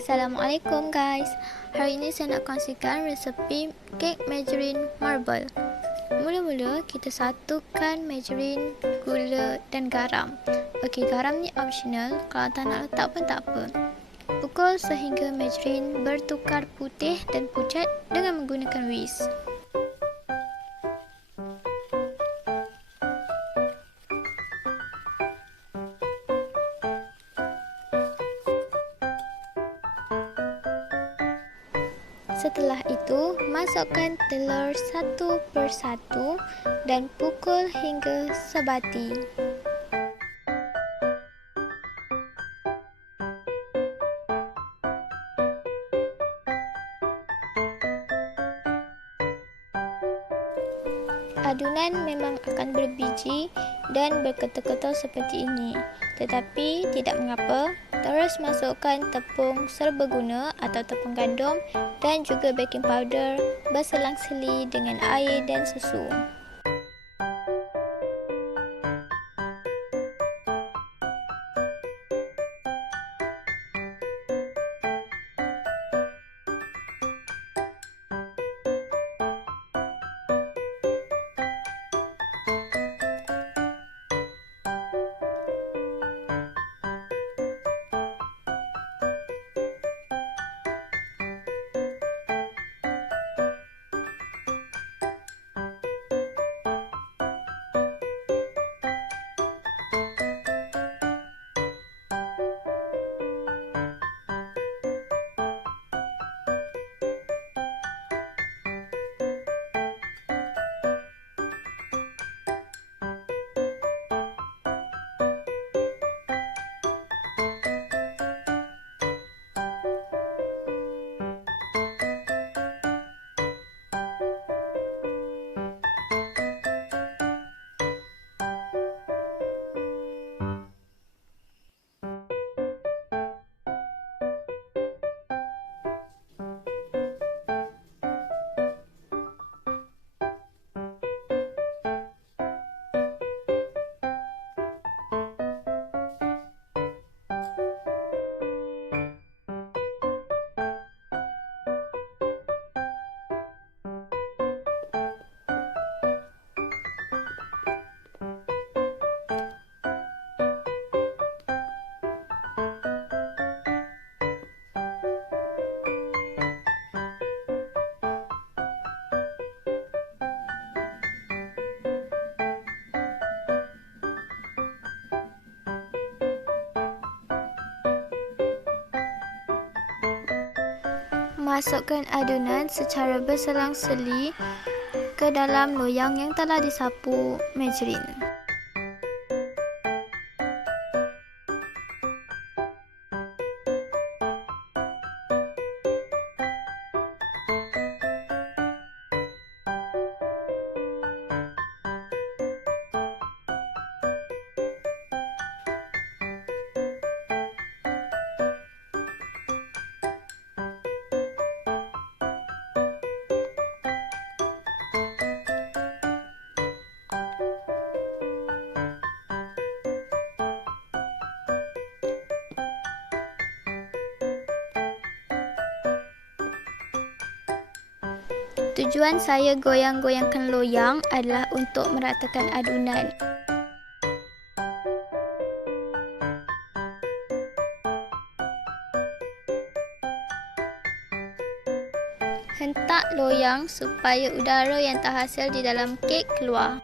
Assalamualaikum guys. Hari ini saya nak kongsikan resepi kek margarine marble. Mula-mula kita satukan margarine, gula dan garam. Okey, garam ni optional, kalau tak nak letak pun tak apa. Pukul sehingga margarine bertukar putih dan pucat dengan menggunakan whisk. Setelah itu, masukkan telur satu persatu dan pukul hingga sebati. Adunan memang akan berbiji dan berketul-ketul seperti ini, tetapi tidak mengapa. Terus masukkan tepung serbaguna atau tepung gandum dan juga baking powder berselang-seli dengan air dan susu. Masukkan adunan secara berselang-seli ke dalam loyang yang telah disapu margarine. Tujuan saya goyang-goyangkan loyang adalah untuk meratakan adunan. Hentak loyang supaya udara yang terhasil di dalam kek keluar.